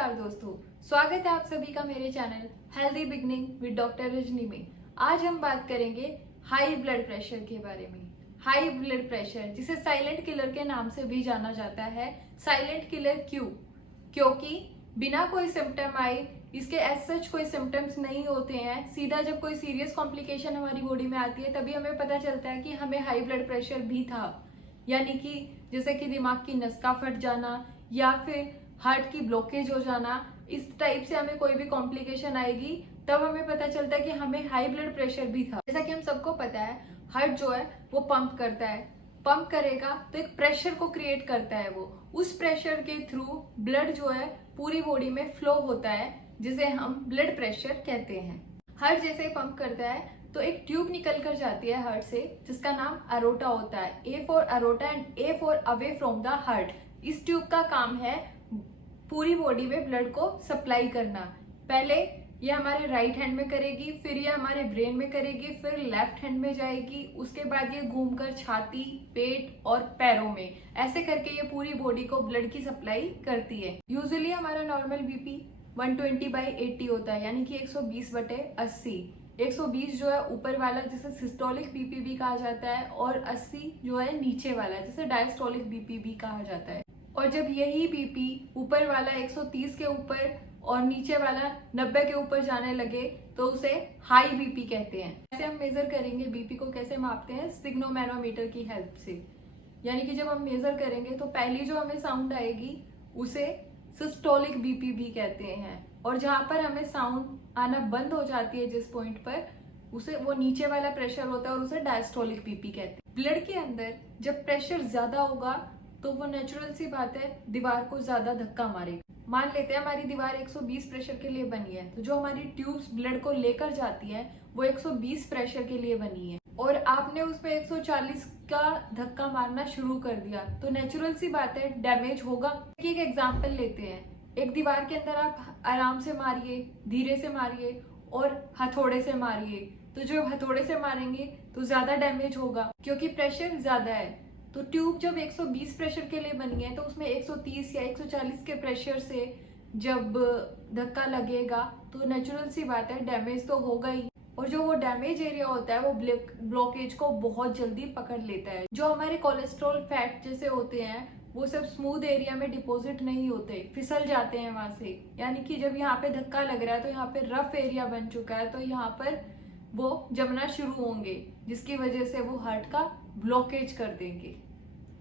नमस्कार दोस्तों, स्वागत है आप सभी का मेरे channel healthy beginning with doctor Rajni में। आज हम बात करेंगे हाई ब्लड प्रेशर के बारे में। हाई ब्लड प्रेशर जिसे साइलेंट किलर के नाम से भी जाना जाता है। साइलेंट किलर क्यों? क्योंकि बिना कोई सिम्टम आए इसके एज सच कोई सिम्टम्स नहीं होते हैं। सीधा जब कोई सीरियस कॉम्प्लिकेशन हमारी बॉडी में आती है तभी हमें पता चलता है कि हमें हाई ब्लड प्रेशर भी था। यानी कि जैसे कि दिमाग की नस का फट जाना या फिर हार्ट की ब्लॉकेज हो जाना, इस टाइप से हमें कोई भी कॉम्प्लिकेशन आएगी तब हमें पता चलता है कि हमें हाई ब्लड प्रेशर भी था। जैसा कि हम सबको पता है, हार्ट जो है वो पंप करता है, पंप करेगा तो एक प्रेशर को क्रिएट करता है। वो उस प्रेशर के थ्रू ब्लड जो है पूरी बॉडी में फ्लो होता है, जिसे हम ब्लड प्रेशर कहते हैं। हार्ट जैसे पंप करता है तो एक ट्यूब निकल कर जाती है हार्ट से, जिसका नाम अरोटा होता है। A for aorta and A for away from the heart. इस ट्यूब का काम है पूरी बॉडी में ब्लड को सप्लाई करना। पहले ये हमारे राइट हैंड में करेगी, फिर ये हमारे ब्रेन में करेगी, फिर लेफ्ट हैंड में जाएगी, उसके बाद ये घूमकर छाती, पेट और पैरों में, ऐसे करके ये पूरी बॉडी को ब्लड की सप्लाई करती है। यूजुअली हमारा नॉर्मल बीपी 120/80 होता है, यानी कि 120/80। 120 जो है ऊपर वाला, जिसे सिस्टोलिक बीपी भी कहा जाता है, और 80 जो है नीचे वाला, जिसे डायस्टोलिक बीपी भी कहा जाता है। और जब यही बीपी ऊपर वाला 130 के ऊपर और नीचे वाला 90 के ऊपर जाने लगे तो उसे हाई बीपी कहते हैं। ऐसे हम मेजर करेंगे बीपी को, कैसे मापते हैं? स्फिग्नोमेनोमीटर की हेल्प से। यानी कि जब हम मेजर करेंगे तो पहली जो हमें साउंड आएगी उसे सिस्टोलिक बीपी भी कहते हैं, और जहां पर हमें साउंड आना बंद हो जाती है जिस पॉइंट पर, उसे वो नीचे वाला प्रेशर होता है और उसे डायस्टोलिक बीपी कहते हैं। ब्लड के अंदर जब प्रेशर ज्यादा होगा तो वो नेचुरल सी बात है दीवार को ज्यादा धक्का मारेगा। मान लेते हैं हमारी दीवार 120 प्रेशर के लिए बनी है, तो जो हमारी ट्यूब्स ब्लड को लेकर जाती है वो 120 प्रेशर के लिए बनी है, और आपने उस पे 140 का धक्का मारना शुरू कर दिया तो नेचुरल सी बात है डैमेज होगा। एक एग्जाम्पल लेते हैं, एक दीवार के अंदर आप आराम से मारिए, धीरे से मारिए और हथौड़े से मारिए, तो जो हथौड़े से मारेंगे तो ज्यादा डैमेज होगा क्योंकि प्रेशर ज्यादा है। तो ट्यूब जब 120 प्रेशर के लिए बनी है तो उसमें 130 या 140 के प्रेशर से जब धक्का लगेगा तो नेचुरल सी बात है डैमेज तो होगा ही, और जो वो डैमेज एरिया होता है वो ब्लॉकेज को बहुत जल्दी पकड़ लेता है। जो हमारे कोलेस्ट्रॉल फैट जैसे होते हैं वो सब स्मूथ एरिया में डिपॉजिट नहीं होते, फिसल जाते हैं वहां से। यानी कि जब यहाँ पे धक्का लग रहा है तो यहाँ पे रफ एरिया बन चुका है, तो यहाँ पर वो जमना शुरू होंगे, जिसकी वजह से वो हार्ट का ब्लॉकेज कर देंगे।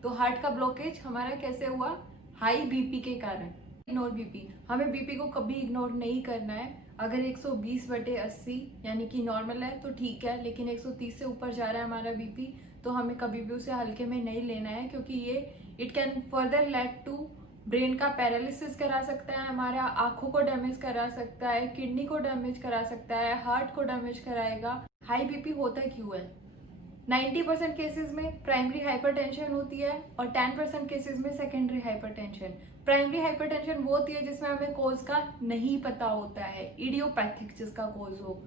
तो हार्ट का ब्लॉकेज हमारा कैसे हुआ? हाई बीपी के कारण। इग्नोर बीपी, हमें बीपी को कभी इग्नोर नहीं करना है। अगर 120/80 यानी कि नॉर्मल है तो ठीक है, लेकिन 130 से ऊपर जा रहा है हमारा बीपी तो हमें कभी भी उसे हल्के में नहीं लेना है, क्योंकि ये it can further lead to brain का पैरालिसिस करा सकता है, हमारे आंखों को डैमेज करा सकता है, किडनी को डैमेज करा सकता है, हार्ट को डैमेज कराएगा। हाई बीपी होता क्यों है? 90% केसेस में प्राइमरी हाइपरटेंशन होती है और 10% केसेस में सेकेंडरी हाइपरटेंशन। प्राइमरी हाइपरटेंशन वो होती है जिसमें हमें कोज का नहीं पता होता है, इडियोपैथिक जिसका कोज हो,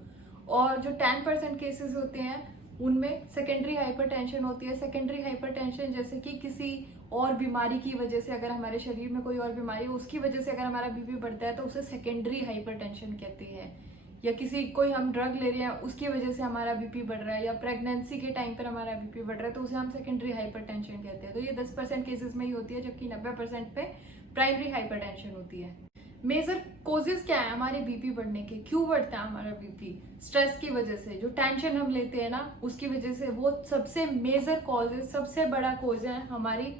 और जो 10% केसेस होते हैं उनमें सेकेंडरी हाइपरटेंशन होती है। सेकेंडरी हाइपरटेंशन जैसे कि किसी और बीमारी की वजह से, अगर हमारे शरीर में कोई और बीमारी है उसकी वजह से अगर हमारा बीपी बढ़ता है तो उसे सेकेंडरी हाइपरटेंशन कहते हैं, या किसी कोई हम ड्रग ले रहे हैं उसकी वजह से हमारा बीपी बढ़ रहा है, या प्रेगनेंसी के टाइम पर हमारा बीपी बढ़ रहा है तो उसे हम सेकेंडरी हाइपरटेंशन कहते हैं। तो ये 10% केसेस में ही होती है, जबकि 90% पे प्राइमरी हाइपरटेंशन होती है। मेजर कोजेस क्या है हमारे बीपी बढ़ने के? क्यों बढ़ता है हमारा बीपी? स्ट्रेस की वजह से, जो टेंशन हम लेते हैं ना उसकी वजह से, वो सबसे मेजर कॉज है, सबसे बड़ा कॉज है हमारी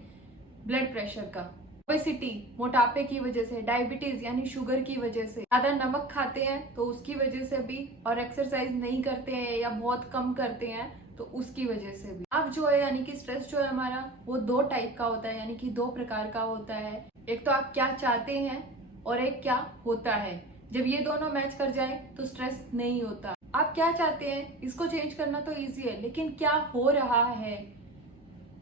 ब्लड प्रेशर का। ओबेसिटी, मोटापे की वजह से, डायबिटीज यानी शुगर की वजह से, ज्यादा नमक खाते हैं तो उसकी वजह से भी, और एक्सरसाइज नहीं करते हैं या बहुत कम करते हैं तो उसकी वजह से भी। अब जो है यानी कि स्ट्रेस जो है हमारा वो 2 टाइप का होता है, यानी कि 2 प्रकार का होता है। एक तो आप क्या चाहते हैं और एक क्या होता है। जब ये दोनों मैच कर जाए तो स्ट्रेस नहीं होता। आप क्या चाहते हैं इसको चेंज करना तो इजी है, लेकिन क्या हो रहा है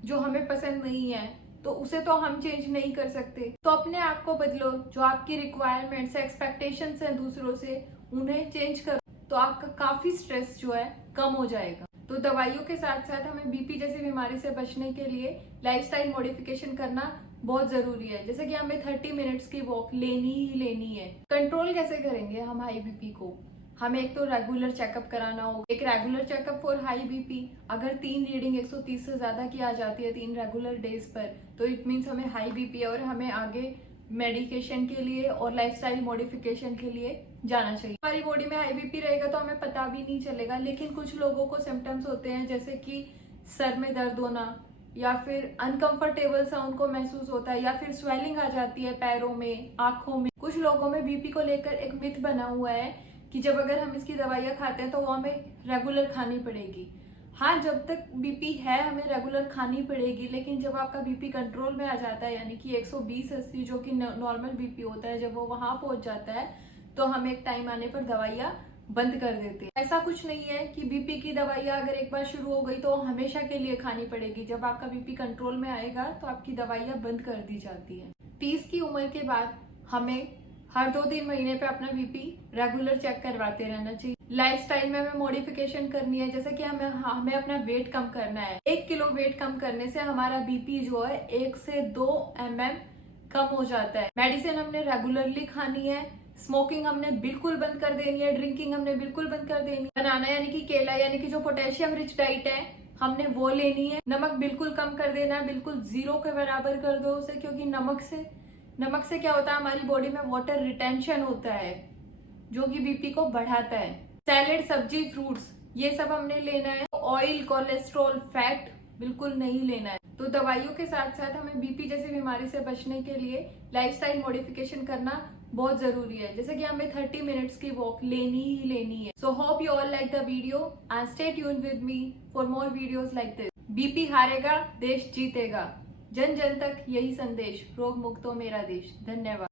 जो हमें पसंद नहीं है तो उसे तो हम चेंज नहीं कर सकते। तो अपने आप को बदलो, जो आपकी रिक्वायरमेंट्स है, एक्सपेक्टेशंस हैं दूसरों से, उन्हें चेंज करो तो आपका काफी स्ट्रेस जो है कम हो जाएगा। तो दवाइयों के साथ साथ हमें बीपी जैसी बीमारी से बचने के लिए लाइफस्टाइल मॉडिफिकेशन करना बहुत जरूरी है। जैसे कि हमें 30 मिनट्स की वॉक लेनी ही लेनी है। कंट्रोल कैसे करेंगे हम हाई बीपी को? हमें एक तो रेगुलर चेकअप कराना होगा, एक regular checkup for high BP. अगर 3 रीडिंग 130 से ज्यादा की आ जाती है 3 रेगुलर डेज पर, तो इट मीन्स हमें हाई बीपी है और हमें आगे मेडिकेशन के लिए और लाइफस्टाइल मॉडिफिकेशन के लिए जाना चाहिए। हमारी बॉडी में हाई बीपी रहेगा तो हमें पता भी नहीं चलेगा, लेकिन कुछ लोगों को सिम्टम्स होते हैं जैसे कि सर में दर्द होना, या फिर अनकंफर्टेबल सा उनको महसूस होता है, या फिर स्वेलिंग आ जाती है पैरों में, आंखों में। कुछ लोगों में बीपी को लेकर एक मिथ बना हुआ है कि जब अगर हम इसकी दवाइयाँ खाते हैं तो वो हमें रेगुलर खानी पड़ेगी। हाँ, जब तक बीपी है हमें रेगुलर खानी पड़ेगी, लेकिन जब आपका बीपी कंट्रोल में आ जाता है, यानी कि 120-80 जो कि नॉर्मल बीपी होता है, जब वो वहां पहुंच जाता है तो हम एक टाइम आने पर दवाइयाँ बंद कर देते हैं। ऐसा कुछ नहीं है कि बीपी की दवाइयाँ अगर एक बार शुरू हो गई तो हमेशा के लिए खानी पड़ेगी। जब आपका बीपी कंट्रोल में आएगा तो आपकी दवाइयाँ बंद कर दी जाती है। 30 की उम्र के बाद हमें हर 2-3 महीने पे अपना बीपी रेगुलर चेक करवाते रहना चाहिए। लाइफस्टाइल में हमें मॉडिफिकेशन करनी है, जैसे कि हमें अपना वेट कम करना है। 1 किलो वेट कम करने से हमारा बीपी जो है 1 से 2 mm कम हो जाता है। मेडिसिन हमने रेगुलरली खानी है, स्मोकिंग हमने बिल्कुल बंद कर देनी है, ड्रिंकिंग हमने बिल्कुल बंद कर देनी है। बनाना यानी कि केला यानी कि जो पोटेशियम रिच डाइट है हमने वो लेनी है। नमक बिल्कुल कम कर देना है, बिल्कुल 0 के बराबर कर दो उसे, क्योंकि नमक से क्या होता है, हमारी बॉडी में वाटर रिटेंशन होता है जो कि बीपी को बढ़ाता है। सैलेड, सब्जी, फ्रूट्स ये सब हमने लेना है। ऑयल, कोलेस्ट्रॉल, फैट बिल्कुल नहीं लेना है। तो दवाइयों के साथ साथ हमें बीपी जैसी बीमारी से बचने के लिए लाइफस्टाइल मॉडिफिकेशन करना बहुत जरूरी है। जैसे कि हमें 30 मिनट्स की वॉक लेनी ही लेनी है। So hope you all like the video and stay tuned with me for more videos like this. BP हारेगा, देश जीतेगा। जन जन तक यही संदेश, रोग मुक्त हो मेरा देश। धन्यवाद।